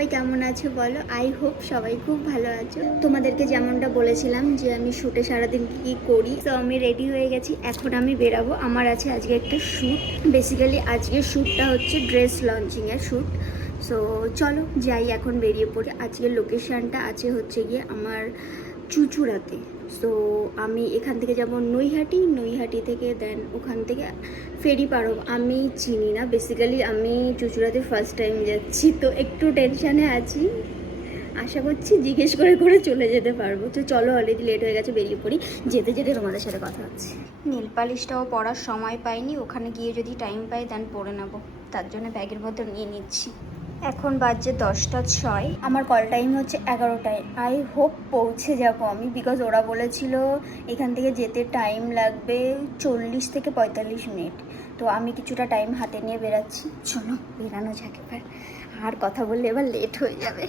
সবাই কেমন আছো বলো? আই হোপ সবাই খুব ভালো আছো। তোমাদেরকে যেমনটা বলেছিলাম যে আমি শ্যুটে সারাদিন কী করি, তো আমি রেডি হয়ে গেছি। এখন আমি বেরাবো, আমার আছে আজকে একটা শ্যুট। বেসিক্যালি আজকের শ্যুটটা হচ্ছে ড্রেস লঞ্চিংয়ের শ্যুট। সো চলো যাই, এখন বেরিয়ে পড়ি। আজকের লোকেশানটা আছে হচ্ছে গিয়ে আমার চুঁচুড়াতে। সো আমি এখান থেকে যাব নৈহাটি থেকে দেন ওখান থেকে ফেরি পারব। আমি চিনি না, বেসিক্যালি আমি চুঁচুড়াতে ফার্স্ট টাইম যাচ্ছি, তো একটু টেনশানে আছি। আশা করছি জিজ্ঞেস করে চলে যেতে পারবো। তো চলো, অলরেডি লেট হয়ে গেছে, বেরিয়ে পড়ি। যেতে যেতে তোমাদের সাথে কথা হচ্ছে। নীল পালিশটাও পরার সময় পাইনি, ওখানে গিয়ে যদি টাইম পাই দেন পরে নেবো, তার জন্য ব্যাগের মধ্যে নিয়ে নিচ্ছি। এখন বাজছে 10:06, আমার কল টাইম হচ্ছে 11টায়। আই হোপ পৌঁছে যাবো আমি, বিকজ ওরা বলেছিল এখান থেকে যেতে টাইম লাগবে 40 থেকে 45 মিনিট। তো আমি কিছুটা টাইম হাতে নিয়ে বেরাচ্ছি। চলো বেরানো যাক এবার, আর কথা বললে এবার লেট হয়ে যাবে।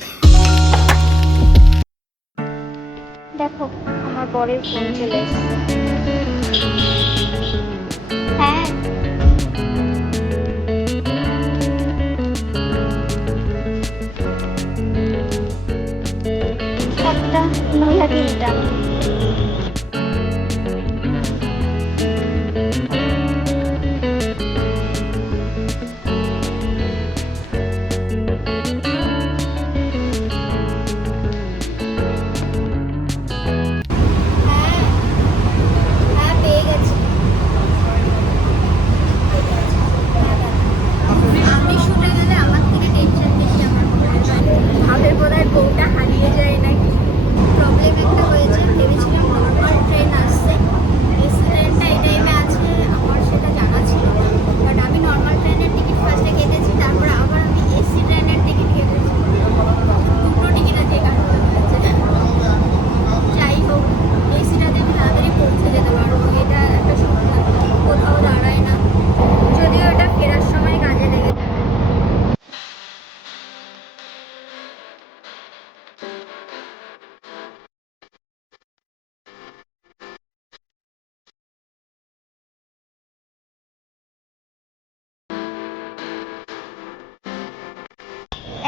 দেখো আমার বরের ফোন চলে এসেছে। হ্যাঁ একটা নৈহাটি রিটার্ন। হ্যাঁ পেয়ে গেছি। আমি শুনে গেলে আমার থেকে টেনশন বেশি আমার ভাবের বোধহয় বউটা হারিয়ে যায় নাকি। প্রবলেম একটা হয়েছে, ভেবেছিলাম নর্মাল ট্রেন আসছে, এসি ট্রেনটা এই টাইমে আছে আমার সেটা জানা ছিল না। বাট আমি নর্মাল ট্রেনের টিকিট ফার্স্টে কেটেছি, তারপর আবার আমি এসি ট্রেনের টিকিট কেটেছি। দুটো টিকিট আছে কাটতে হয়েছে। যাই হোক, এসিটাতে আমি তাড়াতাড়ি পৌঁছে যেতে পারবো, এটা একটা সুবিধা। কোথাও দাঁড়ায় না, যদিও এটা ফেরার সময় কাজে লেগে।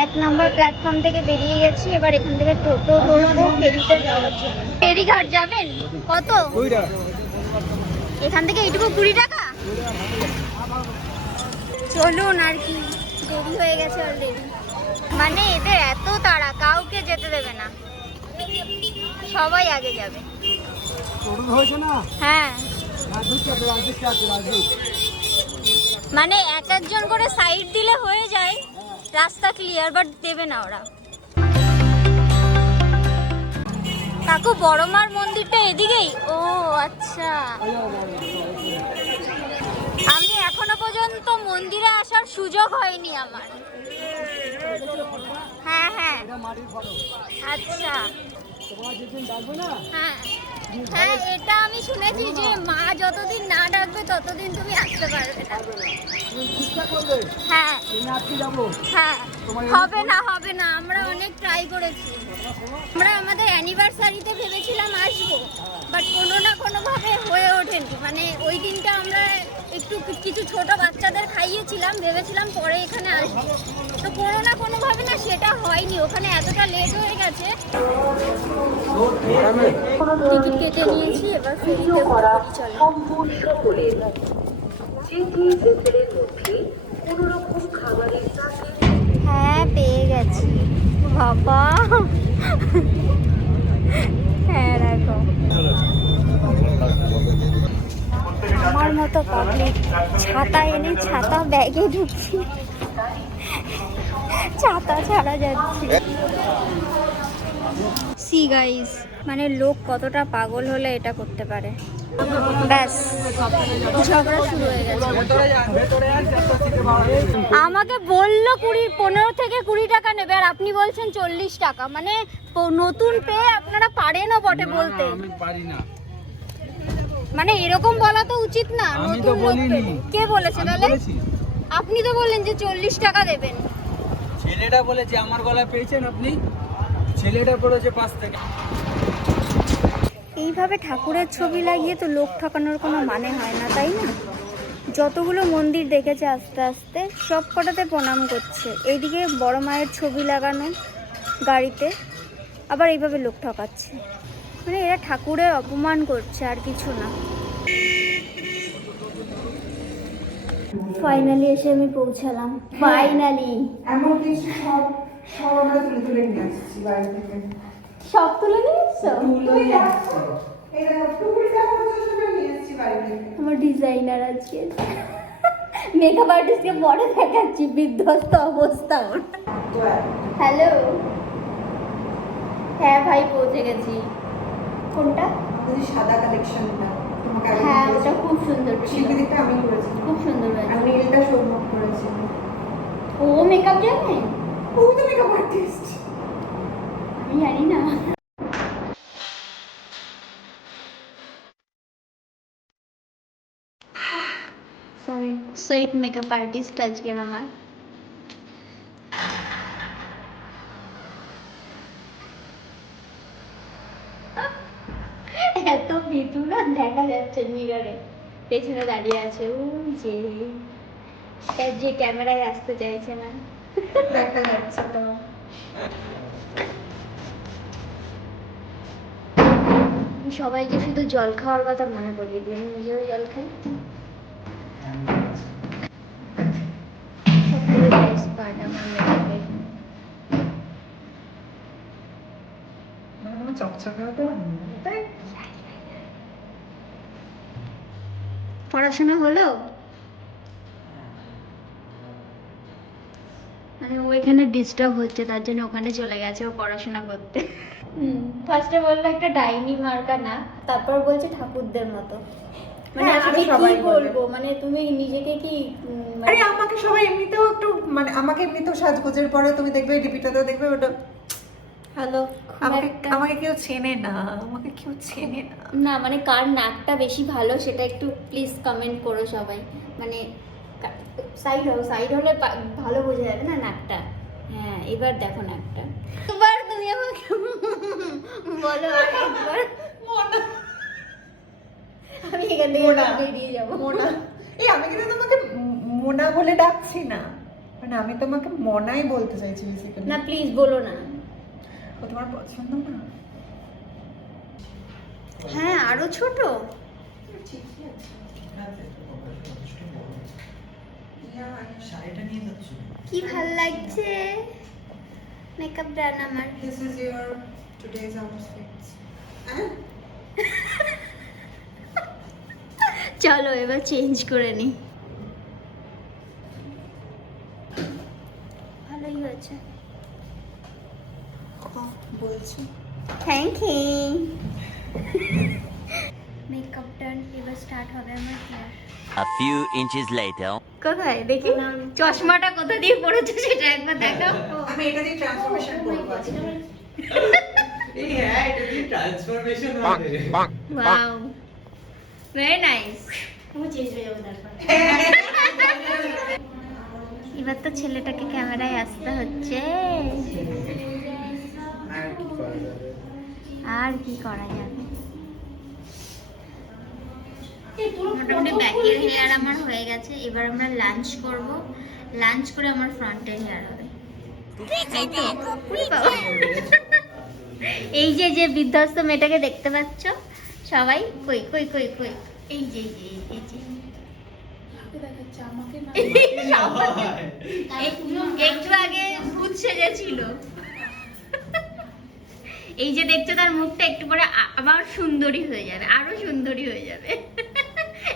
এক নম্বর প্ল্যাটফর্ম থেকে বেরিয়ে গেছি, এবার এখান থেকে টোটো ধরবো ফেরিতে যাওয়ার জন্য। ফেরিঘাট যাবেন? কত? এখান থেকে এইটুকু 20 টাকা। চলুন, আর কি, দেরি হয়ে গেছে অলরেডি। মানে এদের এত তাড়া, কাউকে যেতে দেবে না, সবাই আগে যাবে। হ্যাঁ, মানে এক একজন করে সাইড দিলে হয়ে যায়, রাস্তা ক্লিয়ার, বাট দেবে না ওরা। কাকু বড়মার মন্দিরটা এদিকেই? ও আচ্ছা, আমি এখনো পর্যন্ত মন্দিরে আসার সুযোগ হয়নি আমার। হ্যাঁ হ্যাঁ আচ্ছা, হ্যাঁ হ্যাঁ এটা আমি শুনেছি যে মা যতদিন না ডাকবে ততদিন তুমি আসতে পারবে না। হ্যাঁ হ্যাঁ, হবে না, আমরা অনেক ট্রাই করেছি। আমরা আমাদের অ্যানিভার্সারিতে ভেবেছিলাম আসবো, বাট কোনো না কোনোভাবে হয়ে ওঠেনি। মানে ওই দিনটা আমরা একটু কিছু ছোট বাচ্চাদের খাইয়েছিলাম, ভেবেছিলাম পরে এখানে আসবো, তো কোনো না কোনোভাবে না সেটা হয়নি। ওখানে এতটা লেট হয়ে গেছে। টিকিট কেটে নিয়েছি, এবার ফেরিতে চলে। হ্যাঁ পেয়ে গেছি বাবা। হ্যাঁ রাখো। আমার মতো পাবলিক ছাতা এনে ছাতা ব্যাগে ঢুকছি, ছাতা ছাড়া যাচ্ছে। সি গাইস, মানে লোক কতটা পাগল হলে এটা করতে পারে। ব্যাস ঝগড়া শুরু হয়ে গেছে। আমাকে বললো 15 থেকে 20 টাকা নেবে, আর আপনি বলছেন 40 টাকা। মানে নতুন পেয়ে আপনারা পারেনও বটে বলতে, মানে এরকম বলা তো উচিত না। নতুন লোক কে বলেছে তাহলে? আপনি তো বললেন যে 40 টাকা দেবেন। ছেলেটা বলেছে, আমার গলায় পেয়েছেন আপনি? ছেলেটা বলেছে 5 টাকা। এইভাবে ঠাকুরের ছবি লাগিয়ে তো লোক ঠকানোর কোনো মানে হয় না, তাই না? যতগুলো মন্দির দেখেছে আস্তে আস্তে সব কটাতে প্রণাম করছে। এইদিকে বড় মায়ের ছবি লাগানো গাড়িতে, আবার এইভাবে লোক ঠকাচ্ছে। মানে এরা ঠাকুরের অপমান করছে, আর কিছু না। ফাইনালি এসে আমি পৌঁছালাম। ফাইনালি এমন কিছু সব সব আমরা তুলে তুলে নিয়ে আসছি বাড়ি থেকে। সব তুলে নিয়ে এসছো? তুলে আসছি। এই দেখো টুকুরিটা পর্যন্ত নিয়ে আসছি বাড়ি থেকে। আমার ডিজাইনার আজকে মেকআপ আর্টিস্টকে পরে দেখাচ্ছি বিধ্বস্ত অবস্থা ওর। হ্যালো, হ্যাঁ ভাই পৌঁছে গেছি। কোনটা? আমাদের সাদা কালেকশনটা তোমাকে আমি হ্যাঁ বলেছি। ওটা খুব সুন্দর ছিল, শিল্পীদিকটা আমি করেছি, খুব সুন্দর আর হয়েছে। নীলটা সৌরভ করেছে। ও মেকআপ জানে? ও তো মেকআপ আর্টিস্ট। আমি জানি না। সরি, সুইট মেকআপ আর্টিস্ট আজকে আমার। এত ভিতরে দেখা যাচ্ছে মিররে, পেছনে দাঁড়িয়ে আছে ও যে, যে ক্যামেরায় আসতে চাইছে না। দেখা যাচ্ছে তো। সবাইকে শুধু জল খাওয়ার কথা মনে করিয়ে দিই, আমি নিজেও জল খাই। সবথেকে বেস্ট পার্ট আমার মেকআপের। আমার চকচকে হতে তাই পড়াশোনা হলো? মানে ও এখানে ডিস্টার্ব হচ্ছে, তার জন্য ওখানে চলে গেছে ও পড়াশোনা করতে। ফার্স্টে বললো একটা ডাইনি মার্কা না, তারপর বলছে ঠাকুরদের মতো। মানে হ্যাঁ, আমি সবাই কি বলে। বলবো, মানে তুমি নিজেকে কি আরে আমাকে সবাই এমনিতেও একটু মানে আমাকে এমনিতেও সাজগোজের পরে তুমি দেখবে ডিপিটাতেও দেখবে ওটা হ্যালো আমাকে একটা- আমাকে কেউ চেনে না, আমাকে কেউ চেনে না। না মানে কার নাকটা বেশি ভালো সেটা একটু প্লিজ কমেন্ট করো সবাই। মানে সাইড হলে ভালো বোঝা যাবে না নাকটা। হ্যাঁ এবার দেখো নাকটা, এবার তুমি আমাকে বলো আরেকবার। আমি এখান থেকে মোনা। বেরিয়ে যাবো। মোনা, এই আমি কিন্তু তোমাকে মোনা বলে ডাকছি না, মানে আমি তোমাকে মনাই বলতে চাইছি বেসিক্যালি। না প্লিজ বলো না। ও তোমার পছন্দ না? হ্যাঁ আরো ছোট। ঠিকই আছে। শাড়িটা নিয়ে যাচ্ছ? কি ভাল লাগছে মেকআপ ডান আমার। This is your today's outfit. চলো এবার চেঞ্জ করে নি। ভালোই হয়েছে, বলছি থ্যাংক ইউ। মেকআপ ডান, এবার স্টার্ট হবে আমার hair. A few inches later. কোথায় দেখি চশমাটা কোথা দিয়ে পড়েছে সেটা একবার দেখাও। আমি এটা দিয়ে ট্রান্সফরমেশন করব আজকে। এই হ্যাঁ, এটা কি ট্রান্সফরমেশন হবে? Wow very nice. আমি চেঞ্জ হয়ে যাবো তারপর। এবার তো ছেলেটাকে ক্যামেরায় আসতে হচ্ছে, আর কি করা যাবে। মোটামুটি ব্যাকের হেয়ার আমার হয়ে গেছে, এবার আমরা লাঞ্চ করব। লাঞ্চ করে আমার ফ্রন্টের হেয়ার হবে। এই তো। এই যে যে বিধ্বস্ত মেয়েটাকে দেখতে পাচ্ছ সবাই, কই কই কই কই, এই যে এই যে এই যে একটু আগে ভূত সেজেছিল। এই যে দেখছো তার মুখটা একটু পরে আবার সুন্দরী হয়ে যাবে, আরো সুন্দরী হয়ে যাবে।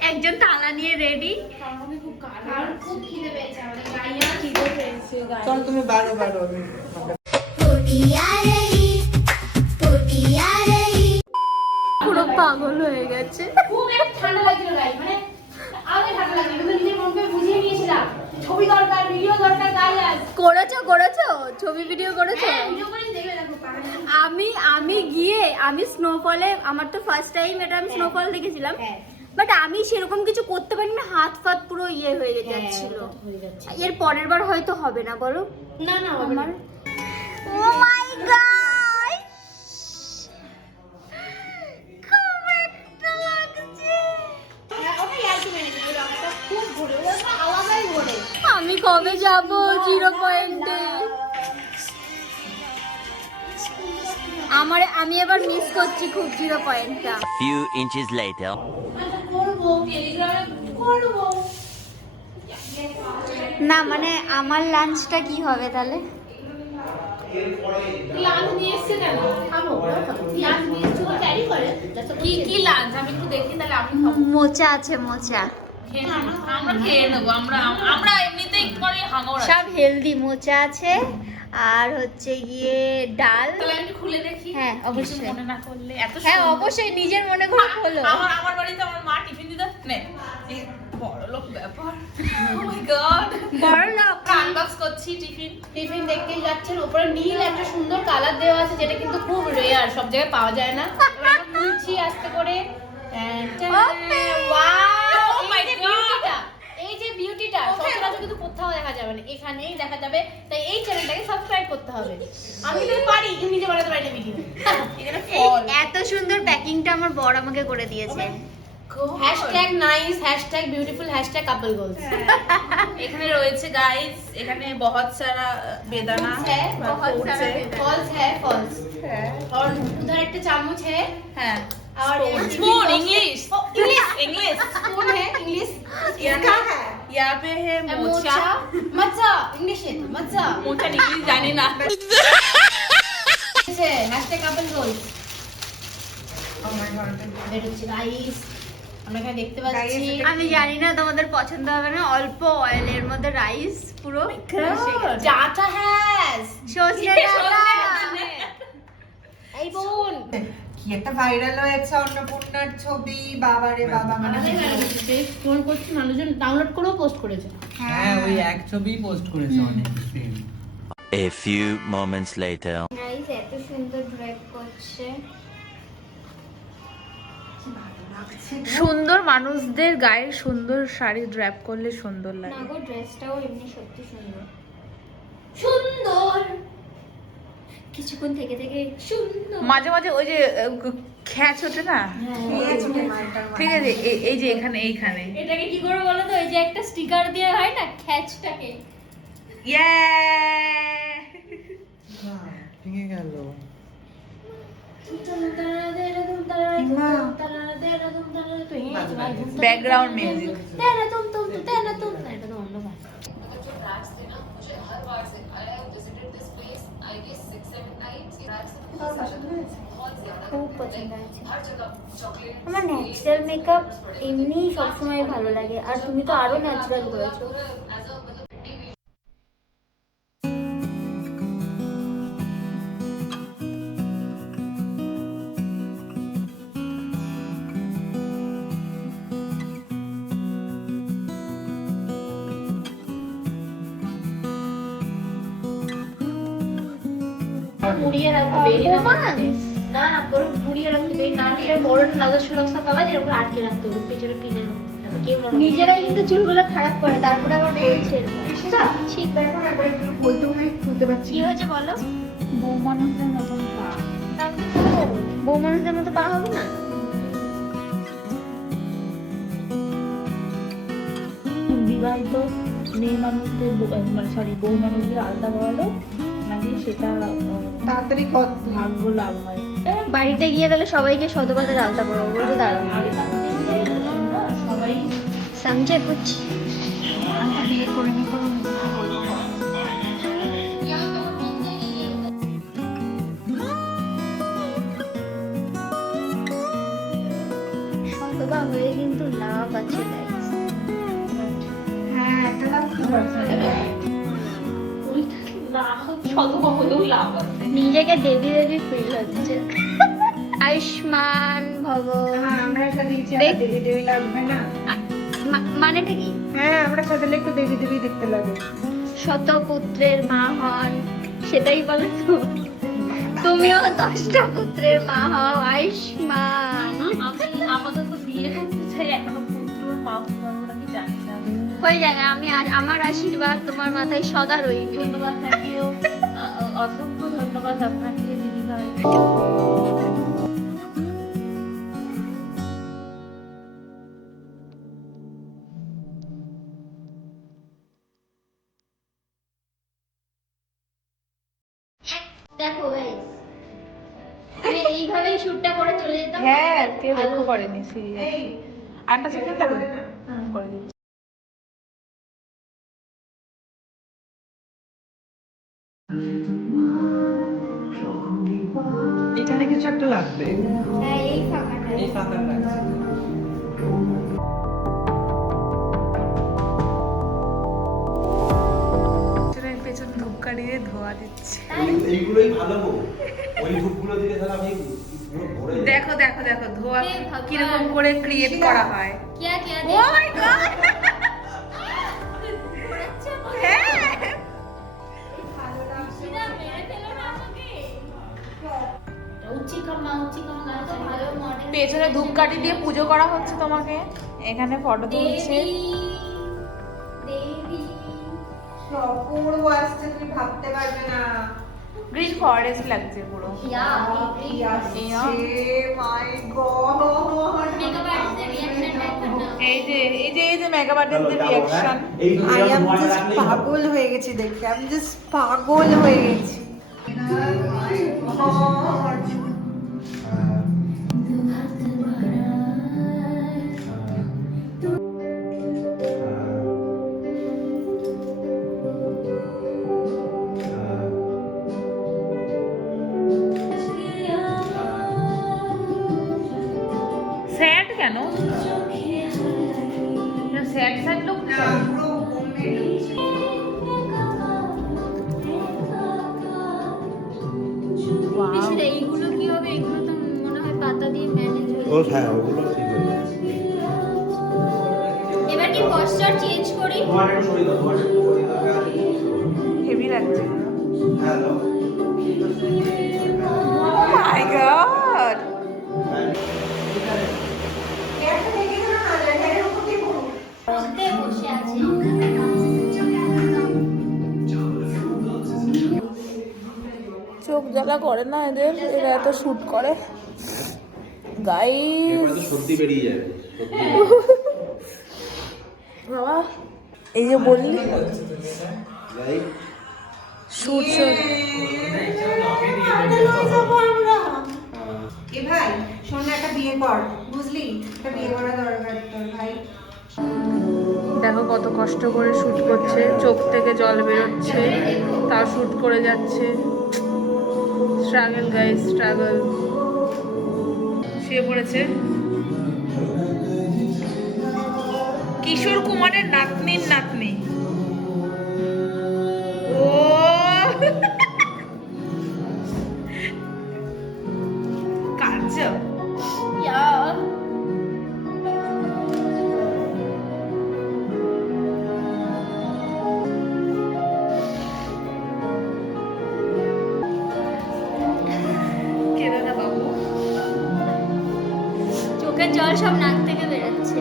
একজন থালা নিয়ে রেডি। চল তুমি বারো বারো পুরো পাগল হয়ে গেছে। খুব একটা ঠান্ডা লাগছিল গাইস, মানে আগে ঠান্ডা লাগছিল, কিন্তু নিজের মনকে বুঝিয়ে নিয়েছিলাম ছবি দরকার, ভিডিও দরকার, তাই আজ করেছো ছবি ভিডিও করেছো? ভিডিও করে দেখবে দেখো পাহাড়ে। আমি গিয়ে আমি স্নোফলে, আমার তো ফার্স্ট টাইম এটা আমি স্নোফল দেখেছিলাম, হ্যাঁ। বাট আমি সেরকম কিছু করতে পারি না, হাত ফাত পুরো ইয়ে হয়ে যাচ্ছিল। এর পরের বার হয়তো হবে না, বলো? না না আমার ও মাই গড, খুব একটা লাগছে। ওটা ইয়ার্কি মেরেছে, ওই রংটা খুব আমি এবার মিস করছি খুব 0 পয়েন্টটা। Few inches later. করবো টেলিগ্রামে করবো। না মানে আমার লাঞ্চটা কি হবে তাহলে? লাঞ্চ নিয়ে এসছে কেন? খাবো লাঞ্চ নিয়ে এসছে ও ক্যারি করে। কি কি লাঞ্চ আমি একটু দেখি তাহলে আমি খাবো। মোচা আছে মোচা, আমরা খেয়ে নেবো। আমরা এমনিতেই করে হাঙর সব হেলদি। মোচা আছে আর হচ্ছে গিয়ে ডাল। তাহলে আমি খুলে দেখি। হ্যাঁ, কিছু অবশ্যই। মনে না করলে এত হ্যাঁ সুন্দর। অবশ্যই, নিজের মনে করে হলো। আমার বাড়িতে আমার মা টিফিন দিত নে এই বড় লোক ব্যাপার। ও মাই গড, বড় লোক। আনবক্স করছি টিফিন দেখতেই যাচ্ছেন। উপরে নীল একটা সুন্দর কালার দেওয়া আছে যেটা কিন্তু খুব রেয়ার, সব জায়গায় পাওয়া যায় না। এবার আমরা খুলছি আস্তে করে। ওয়াও, ও মাই গড, এই যে বিউটিটা সচরাচর কিন্তু কোথাও দেখা যাবে না, এখানেই দেখা যাবে। তাই এই চ্যানেলটাকে সাবস্ক্রাইব করতে হবে। আমি তো পারি, কিন্তু নিজে বানাতে পারি না ভিডিও। এখানে ফল, এত সুন্দর প্যাকিংটা আমার বর আমাকে করে দিয়েছে। Hashtag nice, hashtag beautiful, hashtag couple goals. এখানে রয়েছে গাইস, এখানে बहुत सारा बेदाना है, বা बहुत fruits सारा है। फॉल्स है, फॉल्स। है और उधर एक चामच है हाँ और स्पून इंग्लिश इंग्लिश स्पून है, इंग्लिश यहाँ पे है मोचा मचा, इंग्लिश है तो मचा। मोचा इंग्लिश जानी ना আছে হ্যাশট্যাগ কাপল গোলস। বেরোচ্ছে গাইস, আমরা এখানে দেখতে পাচ্ছি। আমি জানি না তোমাদের পছন্দ হবে না, অল্প অয়েলের মধ্যে রাইস পুরো ডাটা হ্যাজ সজনে ডাঁটা। এই বোন কি একটা ভাইরাল হয়েছে অন্নপূর্ণার ছবি, বাবা রে বাবা, মানে ফোন করছি, মানুষজন ডাউনলোড করেও পোস্ট করেছে। হ্যাঁ ওই এক ছবি পোস্ট করেছে অনেক same. A few moments later. Guys এত সুন্দর ড্রাইভ করছে। সুন্দর মানুষদের গায়ে সুন্দর শাড়ি ড্র্যাপ করলে সুন্দর না লাগে। গো, ড্রেসটাও এমনি সত্যি সুন্দর। সুন্দর কিছুক্ষণ থেকে থেকে সুন্দর। মাঝে মাঝে ওই যে খ্যাচ ওঠে না, ঠিক আছে এই যে এখানে এইখানে এটাকে কি করে বলো তো, এই যে একটা স্টিকার দিয়ে হয় না খ্যাচটাকে। ইয়ে ভেঙে গেল। Background music. খুব পছন্দ হয়েছে। আমার ন্যাচারাল মেকআপ এমনি সবসময় ভালো লাগে, আর তুমি তো আরো ন্যাচারাল করেছো। মুড়িয়ে রাখবে না, পুরো মুড়িয়ে রাখবে না, এটা বড় লাগা সুরক্ষা পাওয়া যায়, এরকর আটকে রাখতে হবে পেছনে পিনে। নিজেরাই কিন্তু চুলগুলো খারাপ করে, তারপরে আবার বলছে ঠিক কি হয়েছে বলো? বউ মানুষদের মতন পা। বউ মানুষদের মতো পা হবে না? বিবাহিত মেয়ে মানুষদের মানে সরি বউ মানুষদের আলাদা করালো নাকি সেটা তাড়াতাড়ি কত ভাগ্য লাভ হয়। বাড়িতে গিয়ে তাহলে সবাইকে শতপাতে আলতা পরাবো, বলতে দাঁড়াবো সবাই সমঝে কুছ। বিয়ে করে নি কোনো শতবা হয়ে কিন্তু লাভ আছে guys। হ্যাঁ একটা লাভ কি করছে নিজেকে দেবী দেবী ফিল হচ্ছে। আয়ুষ্মান ভব। হ্যাঁ আমরা এটা দিয়েছি, দেবী দেবী লাগবে না। মানেটা কি? হ্যাঁ আমরা সাজালে একটু দেবী দেবী দেখতে লাগে। শতপুত্রের মা হন, সেটাই বলে তো। তুমিও 10টা পুত্রের মা হও, আয়ুষ্মান। আমি আমাদের তো বিয়ে করতে চাই, এখনো পুত্র মা পাবো নাকি জানি না। হয়ে যাবে, আমি আমার আশীর্বাদ তোমার মাথায় সদা রইবে। ধন্যবাদ, থ্যাংক ইউ, অসংখ্য ধন্যবাদ আপনাকে দিদি ভাই। দেখো গাইস, এইভাবেই শুটটা করে চলে যেতাম। হ্যাঁ কেউ লক্ষ্য করেনি সিরিয়াসলি। আটটা সেকেন্ড লাগবে করে দিচ্ছি। এখানে কিছু একটা লাগবে, হ্যাঁ এই ফাঁকাটা। এই ফাঁকা লাগছে। পেছনে ধূপকাঠি দিয়ে ধোয়া দিচ্ছে। এইগুলোই ভালো গো, ওই ধূপগুলো দিলে তাহলে আমি পুরো ভরে যাই। দেখো দেখো দেখো ধোয়া হে ভগবান। কিরকম করে ক্রিয়েট করা হয়। क्या क्या ও মাই গড পেছনে ধূপকাঠি দিয়ে পুজো করা হচ্ছে তোমাকে, এখানে ফটো তুলছে। অপূর্ব আসছে, তুমি ভাবতে পারবে না। গ্রিন ফরেস্ট লাগছে পুরো। মাই গড, এই যে মেকআপ আর্টিস্টদের রিঅ্যাকশন। আই এম জাস্ট পাগল হয়ে গেছি দেখে, আমি জাস্ট পাগল হয়ে গেছি। স্যাড কেন? স্যাড স্যাড লোক এইগুলো কি হবে? এগুলো তো মনে হয় পাতা দিয়ে ম্যানেজ হয়ে ও হ্যাঁ, ওগুলো ঠিক হয়ে যাবে। এবার কি পশ্চার চেঞ্জ করি? তোমার একটু সরিয়ে দাও, তোমার একটু সরিয়ে দাও। হেভি লাগছে। হ্যাঁ দাও। ও মাই গড বসতে বসে আছে। চোখ জ্বালা করে না এদের, এরা এত শুট করে গাইস। এরপরে তো সর্দি বেরিয়ে যাবে, সর্দি। বাবা এই যে বললি যাই। শুট এ ভাই শোন না, একটা বিয়ে কর, বুঝলি? একটা বিয়ে করা দরকার তোর ভাই। দেখো কত কষ্ট করে শুট করছে, চোখ থেকে জল বেরোচ্ছে তাও শুট করে যাচ্ছে। Struggle guys, struggle. শুয়ে পড়েছে কিশোর কুমারের নাতনির নাতনি। ও কাজ কেঁদো না বাবু। চোখের জল সব নাক থেকে বেরোচ্ছে।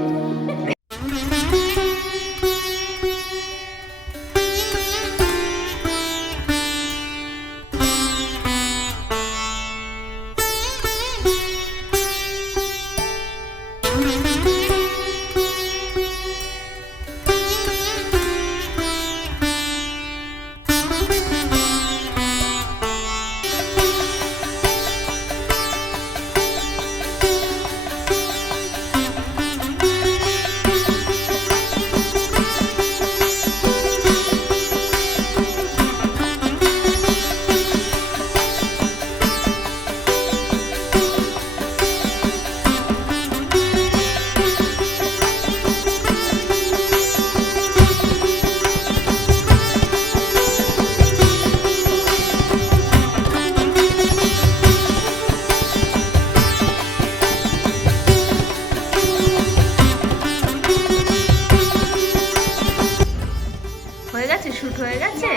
হয়ে গেছে, শুট হয়ে গেছে।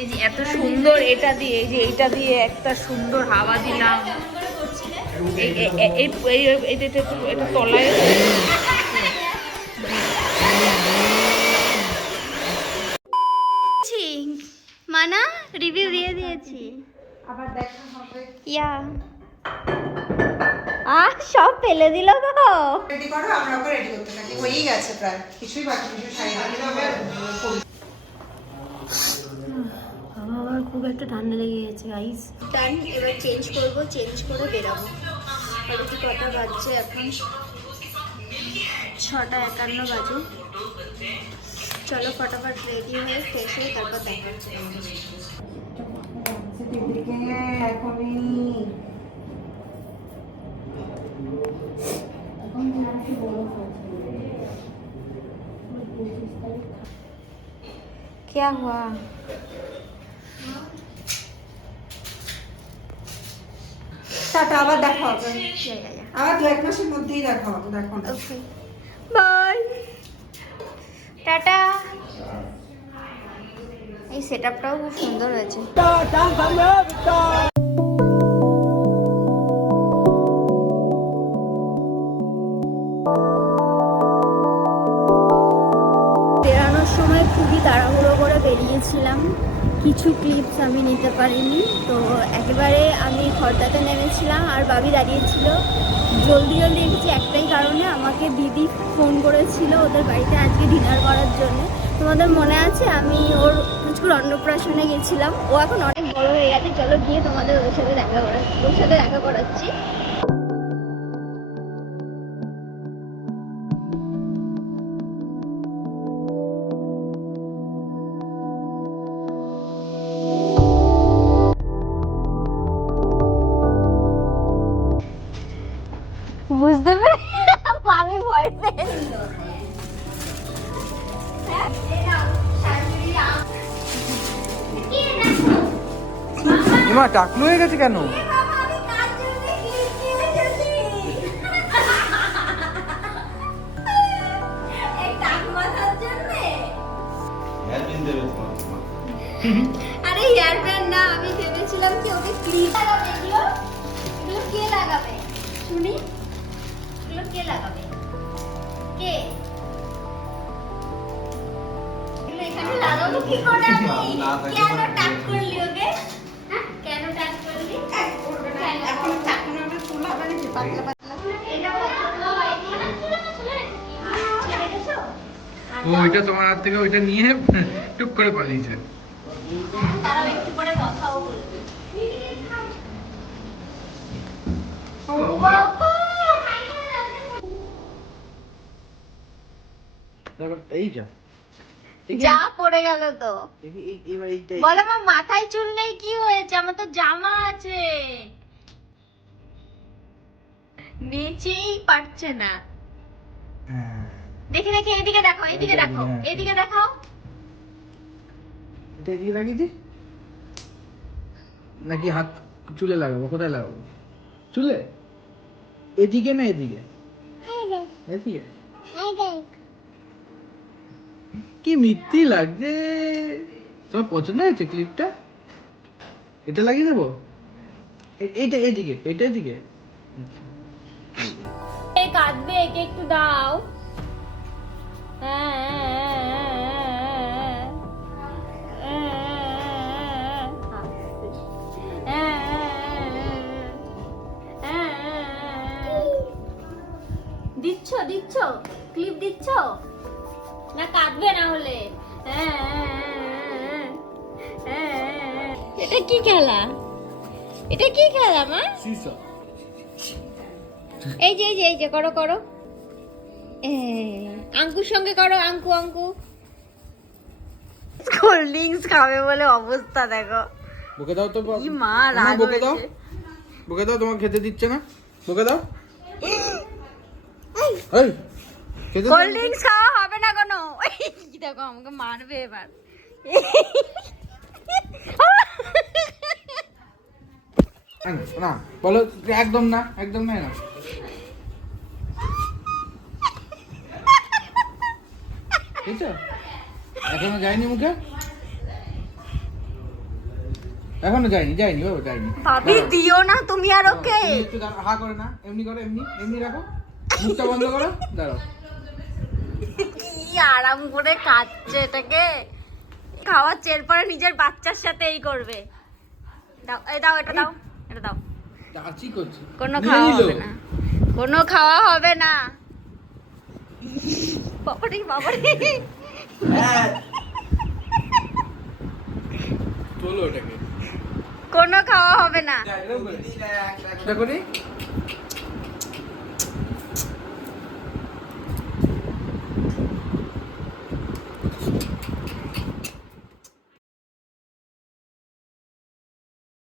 এই যে এত সুন্দর এটা দিয়ে, এই যে এইটা দিয়ে একটা সুন্দর হাওয়া দিলাম। এটা তলায় মানা রিভিউ দিয়ে দিয়েছি। আবার দেখা হবে। ইয়া সব ফেলে দিল গো। রেডি করো, আমরা ওকে রেডি করতে থাকি। হয়েই গেছে প্রায়, কিছুই বাকি, কিছু শাড়ি বাকি হবে। বাবা আমার খুব একটা ঠান্ডা লেগে গেছে গাইস। ডান, এবার চেঞ্জ করব, চেঞ্জ করে বেরাবো। আর কি কটা বাজছে এখন? 6:51 বাজে। চলো ফটাফট রেডি হয়ে ফ্রেশ হয়ে তারপর দেখা হচ্ছে। এখনই क्या हुआ? টাটা, আবার দেখা হবে। আবার 2-1 মাসের মধ্যেই দেখা হবে, দেখো না। Okay bye, tata. এই সেটআপটাও খুব সুন্দর হয়েছে। বেরানোর সময় খুবই তাড়াহুড়ো করে বেরিয়েছিলাম, কিছু ক্লিপস আমি নিতে পারিনি। তো একেবারে আমি খড়দাতে নেমেছিলাম আর বাবি দাঁড়িয়েছিল। জলদি জলদি এসেছি একটাই কারণে, আমাকে দিদি ফোন করেছিল ওদের বাড়িতে আজকে ডিনার করার জন্য। তোমাদের মনে আছে আমি ওর পুচকুর অন্নপ্রাশনে গেছিলাম। ও এখন অনেক বড় হয়ে গেছে, চলো গিয়ে তোমাদের ওর সাথে দেখা করাচ্ছি। বুঝতে পেরে আমি ভয় পেয়েছিল। মা টাকলু হয়ে গেছে কেন? হেয়ার পিন দেবে তোমার। আরে হেয়ার ব্যান্ড না, আমি ভেবেছিলাম যে ওকে ক্লিপ লাগাবে। এগুলো কে লাগাবে শুনি? এগুলো কে লাগাবে? কে এগুলো এখানে লাগাবো কি করে আমি? কেন টাক করলি ওকে? হ্যাঁ কেন টাক করলি? করবে না, এখন চাকুন আমরা চুল হবে না, পাতলা পাতলা। এটা পছন্দ হয়নি না? ছেড়ে গেছো? ও ওইটা তোমার হাত থেকে ওইটা নিয়ে টুক করে পালিয়েছে। তারাও একটু পরে কথাও বলবে। ও বাবা, এই যা যা পড়ে গেল তো। এবার এইটাই বলো আমার মাথায় চুল নেই, কি হয়েছে? আমার তো জামা আছে, নিচেই পারছে না। দেখে দেখে এদিকে দেখো, এদিকে দেখো, এদিকে দেখাও। এটা এদিকে লাগিয়েছি নাকি হাত চুলে লাগাবো? কোথায় লাগাবো? চুলে? এদিকে না এদিকে? এদিকে? কি মিথ্যি লাগছে। তোমার পছন্দ হয়েছে ক্লিপটা? এটা লাগিয়ে দেবো? এইটা এদিকে, এটা এদিকে। কাঁদবে, একে একটু দাও। দিচ্ছ দিচ্ছ ক্লিপ দিচ্ছ না? কাঁদবে না হলে। এটা কি খেলা? এটা কি খেলা মা? এই যে এই যে এই যে করো করো, আঙ্কুর সঙ্গে করো। আঙ্কু আঙ্কু কোল্ড ড্রিঙ্কস খাবে বলে অবস্থা দেখো। বকে দাও তো। কি মা আমার রাগ বকে দাও, হয়েছে। বকে দাও। তোমাকে খেতে দিচ্ছে না, বকে দাও। এই খেতে কোল্ড ড্রিঙ্কস খাওয়া হবে না কোনো। কি দেখো আমাকে মারবে এবার। না বলো, একদম না, একদম না। বুঝছো? এখনো যায়নি মুখে, এখনো যায়নি, যায়নি বাবা, যায়নি। ভাবি দিও না তুমি আর ওকে। তুমি একটু দাঁড়াও, হা করে না, এমনি করো, এমনি এমনি রাখো, মুখটা বন্ধ করো, দাঁড়াও। কি আরাম করে খাচ্ছে এটাকে। খাওয়াচ্ছে, এরপরে নিজের বাচ্চার সাথে এই করবে। দাও, এই দাও, এটা দাও, এটা দাও। চাচি করছি, কোনো নিয়ে খাওয়া নিলো। হবে না, কোনো খাওয়া হবে না। বাবারে বাবারে, তোলো ওটাকে কোনো খাওয়া হবে না। দেখো নি